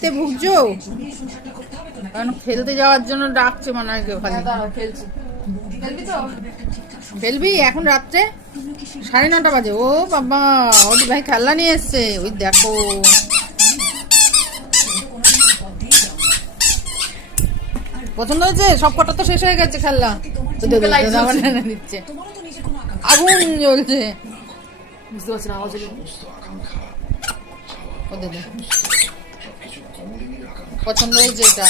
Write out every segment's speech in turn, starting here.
খিদেতে ভুগছো? কারণ খেলতে যাওয়ার জন্য ডাকছে মনে হয় কেউ। খেলবি এখন রাত্রে 9:30 বাজে? ও বাবা, ওদি ভাই খেলনা নিয়ে এসছে, ওই দেখো। পছন্দ হয়েছে? সব কটা তো শেষ হয়ে গেছে খেলনা। দিচ্ছে, আগুন জ্বলছে। বুঝতে পারছি না আওয়াজ হলো। পছন্দ হয়েছে এটা?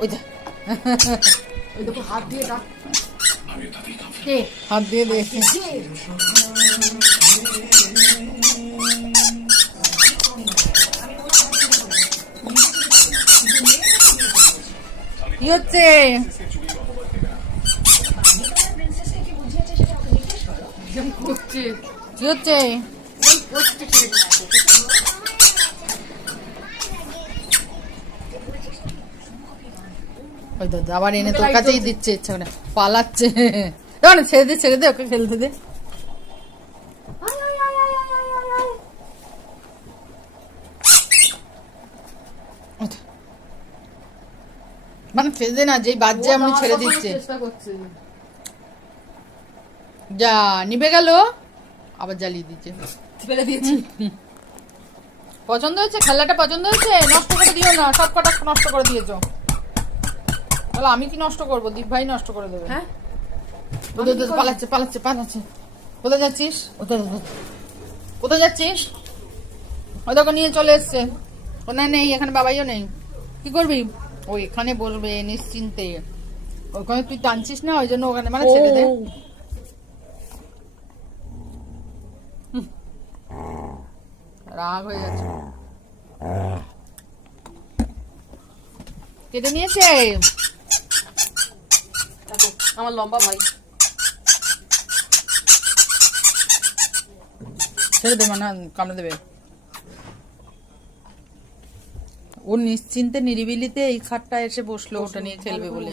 ওই দেখো হাত দিয়ে ডাক, হাত দিয়ে দেখে। কি হচ্ছে? কি হচ্ছে? ওই দাদা আবার এনে তোর কাছেই দিচ্ছে, ইচ্ছা করে পালাচ্ছে। ছেড়ে দে, ছেড়ে দে, ওকে খেলতে দে। মানে ছেড়ে দে না, যেই বাজছে এমনি ছেড়ে দিচ্ছে। যা নিভে গেল, আবার জ্বালিয়ে দিচ্ছে, ফেলে দিয়েছি। পছন্দ হয়েছে খেলাটা? পছন্দ হয়েছে? নষ্ট করে দিও না, সব কটা নষ্ট করে দিয়েছো। তাহলে আমি কি নষ্ট করবো? দীপ ভাই নষ্ট করে দেবে। হ্যাঁ, পালাচ্ছে পালাচ্ছে পালাচ্ছে। কোথায় যাচ্ছিস? কোথায় যাচ্ছিস? ওই দেখো নিয়ে চলে এসছে। ওনার নেই এখানে, বাবাইও নেই। কি করবি? ও এখানে বসবে নিশ্চিন্তে। ওখানে তুই টানছিস না, ওই জন্য ওখানে মানে ছেড়ে দে। রাগ হয়ে যাচ্ছে। কেটে নিয়েছে আমার লম্বা ভাই। ছেড়ে দে, মানে কামড়ে দেবে। ও নিশ্চিন্তে নিরিবিলিতে এই খাটটা এসে বসলো ওটা নিয়ে খেলবে বলে।